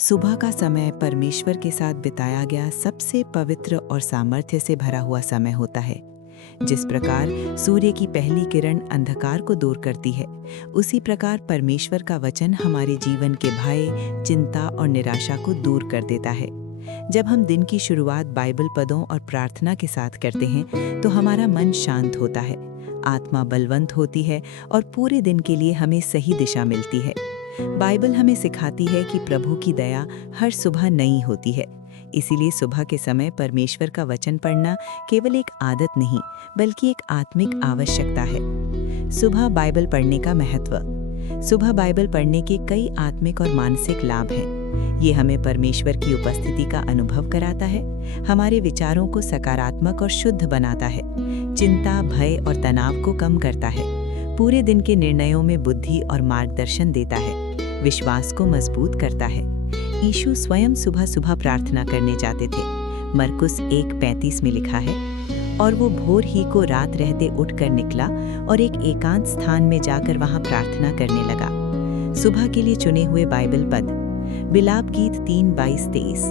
सुबह का समय परमेश्वर के साथ बिताया गया सबसे पवित्र और सामर्थ्य से भरा हुआ समय होता है। जिस प्रकार सूर्य की पहली किरण अंधकार को दूर करती है, उसी प्रकार परमेश्वर का वचन हमारे जीवन के भय, चिंता और निराशा को दूर कर देता है। जब हम दिन की शुरुआत बाइबल पदों और प्रार्थना के साथ करते हैं, तो हमारा मन शांत होता है, आत्मा बलवंत होती है और पूरे दिन के लिए हमें सही दिशा मिलती है। बाइबल हमें सिखाती है कि प्रभु की दया हर सुबह नई होती है। इसीलिए सुबह के समय परमेश्वर का वचन पढ़ना केवल एक आदत नहीं, बल्कि एक आत्मिक आवश्यकता है। सुबह बाइबल पढ़ने का महत्व। सुबह बाइबल पढ़ने के कई आत्मिक और मानसिक लाभ हैं। ये हमें परमेश्वर की उपस्थिति का अनुभव कराता है, हमारे विचारों को सकारात्मक और शुद्ध बनाता है, चिंता, भय और तनाव को कम करता है, पूरे दिन के निर्णयों में बुद्धि और मार्गदर्शन देता है, विश्वास को मजबूत करता है। यीशु स्वयं सुबह सुबह प्रार्थना करने जाते थे। मरकुस 1:35 में लिखा है, और वो भोर ही को रात रहते उठकर निकला और एक एकांत स्थान में जाकर वहां प्रार्थना करने लगा। सुबह के लिए चुने हुए बाइबल पद। विलाप गीत 3:22-23।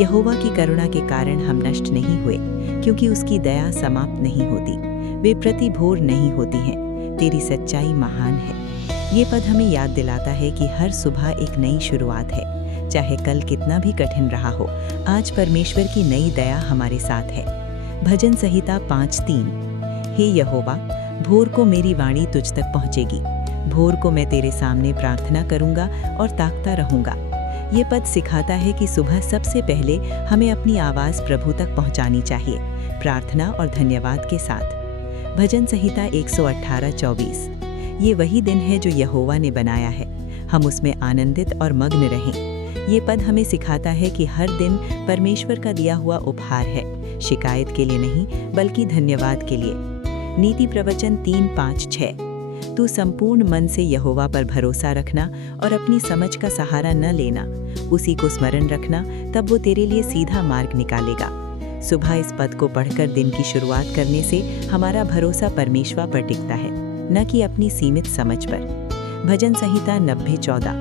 यहोवा की करुणा के कारण हम नष्ट नहीं हुए, क्योंकि उसकी दया समाप्त नहीं होती, वे प्रति भोर नहीं होती हैं, तेरी सच्चाई महान है। ये पद हमें याद दिलाता है कि हर सुबह एक नई शुरुआत है। चाहे कल कितना भी कठिन रहा हो, आज परमेश्वर की नई दया हमारे साथ है। भजन संहिता 5:3। हे यहोवा, भोर को मेरी वाणी तुझ तक पहुँचेगी। भोर को मैं तेरे सामने प्रार्थना करूंगा और ताकता रहूंगा। ये पद सिखाता है कि सुबह सबसे पहले हमें अपनी आवाज़ प्रभु तक पहुंचानी चाहिए, प्रार्थना और धन्यवाद के साथ। भजन संहिता 118:24। ये वही दिन है जो यहोवा ने बनाया है, हम उसमें आनंदित और मग्न रहें। ये पद हमें सिखाता है कि हर दिन परमेश्वर का दिया हुआ उपहार है, शिकायत के लिए नहीं बल्कि धन्यवाद के लिए। नीति प्रवचन 3:5-6। तू संपूर्ण मन से यहोवा पर भरोसा रखना और अपनी समझ का सहारा न लेना, उसी को स्मरण रखना, तब वो तेरे लिए सीधा मार्ग निकालेगा। सुबह इस पद को पढ़कर दिन की शुरुआत करने से हमारा भरोसा परमेश्वर पर टिकता है, न कि अपनी सीमित समझ पर। भजन संहिता 90:14।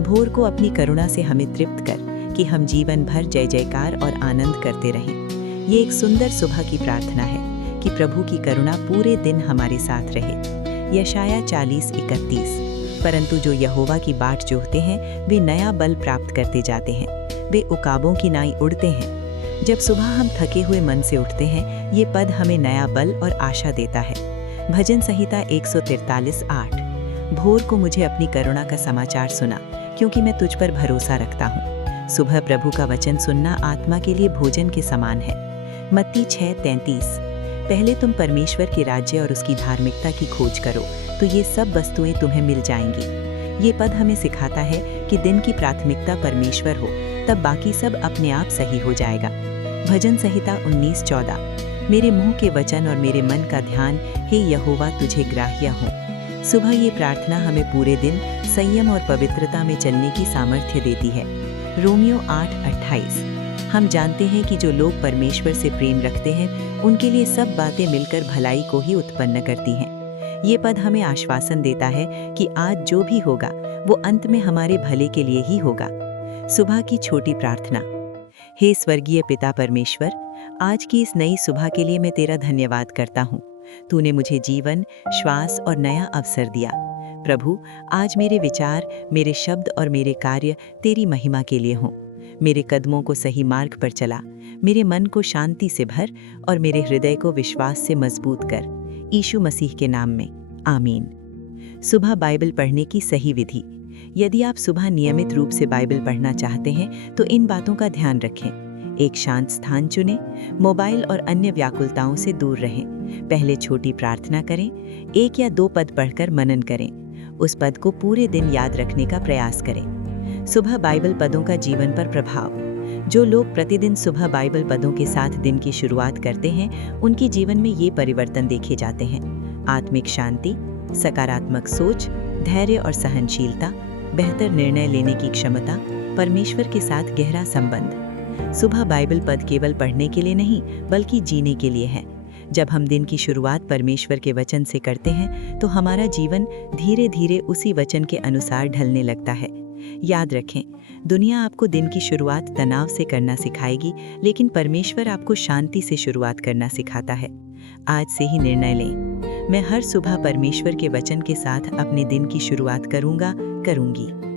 भोर को अपनी करुणा से हमें तृप्त कर कि हम जीवन भर जय जयकार और आनंद करते रहें। ये एक सुंदर सुबह की प्रार्थना है कि प्रभु की करुणा पूरे दिन हमारे साथ रहे। यशाया 40:31। परंतु जो यहोवा की बाट जोहते हैं, वे नया बल प्राप्त करते जाते हैं, वे उकाबों की नाई उड़ते हैं। जब सुबह हम थके हुए मन से उठते हैं, ये पद हमें नया बल और आशा देता है। भजन संहिता 143:8। भोर को मुझे अपनी करुणा का समाचार सुना, क्योंकि मैं तुझ पर भरोसा रखता हूँ। सुबह प्रभु का वचन सुनना आत्मा के लिए भोजन के समान है। मत्ती 6:33। पहले तुम परमेश्वर के राज्य और उसकी धार्मिकता की खोज करो, तो ये सब वस्तुएं तुम्हें मिल जाएंगी। ये पद हमें सिखाता है कि दिन की प्राथमिकता परमेश्वर हो, तब बाकी सब अपने आप सही हो जाएगा। भजन संहिता 19:14। मेरे मुंह के वचन और मेरे मन का ध्यान, हे यहोवा, तुझे ग्राह्य हो। सुबह ये प्रार्थना हमें पूरे दिन संयम और पवित्रता में चलने की सामर्थ्य देती है। रोमियो 8:28। हम जानते हैं कि जो लोग परमेश्वर से प्रेम रखते हैं, उनके लिए सब बातें मिलकर भलाई को ही उत्पन्न करती हैं। ये पद हमें आश्वासन देता है कि आज जो भी होगा, वो अंत में हमारे भले के लिए ही होगा। सुबह की छोटी प्रार्थना। हे स्वर्गीय पिता परमेश्वर, आज की इस नई सुबह के लिए मैं तेरा धन्यवाद करता हूँ। तूने मुझे जीवन, श्वास और नया अवसर दिया। प्रभु, आज मेरे विचार, मेरे शब्द और मेरे कार्य तेरी महिमा के लिए हों। मेरे कदमों को सही मार्ग पर चला, मेरे मन को शांति से भर और मेरे हृदय को विश्वास से मजबूत कर। यीशु मसीह के नाम में, आमीन। सुबह बाइबल पढ़ने की सही विधि। यदि आप सुबह नियमित रूप से बाइबल पढ़ना चाहते हैं, तो इन बातों का ध्यान रखें। एक शांत स्थान चुनें, मोबाइल और अन्य व्याकुलताओं से दूर रहें। पहले छोटी प्रार्थना करें, 1 या 2 पद पढ़कर मनन करें। उस पद को पूरे दिन याद रखने का प्रयास करें। सुबह बाइबल पदों का जीवन पर प्रभाव। जो लोग प्रतिदिन सुबह बाइबल पदों के साथ दिन की शुरुआत करते हैं, उनके जीवन में ये परिवर्तन देखे जाते हैं। आत्मिक शांति, सकारात्मक सोच, धैर्य और सहनशीलता, बेहतर निर्णय लेने की क्षमता, परमेश्वर के साथ गहरा संबंध। सुबह बाइबल पद केवल पढ़ने के लिए नहीं, बल्कि जीने के लिए है। जब हम दिन की शुरुआत परमेश्वर के वचन से करते हैं, तो हमारा जीवन धीरे धीरे उसी वचन के अनुसार ढलने लगता है। याद रखें, दुनिया आपको दिन की शुरुआत तनाव से करना सिखाएगी, लेकिन परमेश्वर आपको शांति से शुरुआत करना सिखाता है। आज से ही निर्णय लें, मैं हर सुबह परमेश्वर के वचन के साथ अपने दिन की शुरुआत करूंगा, करूंगी।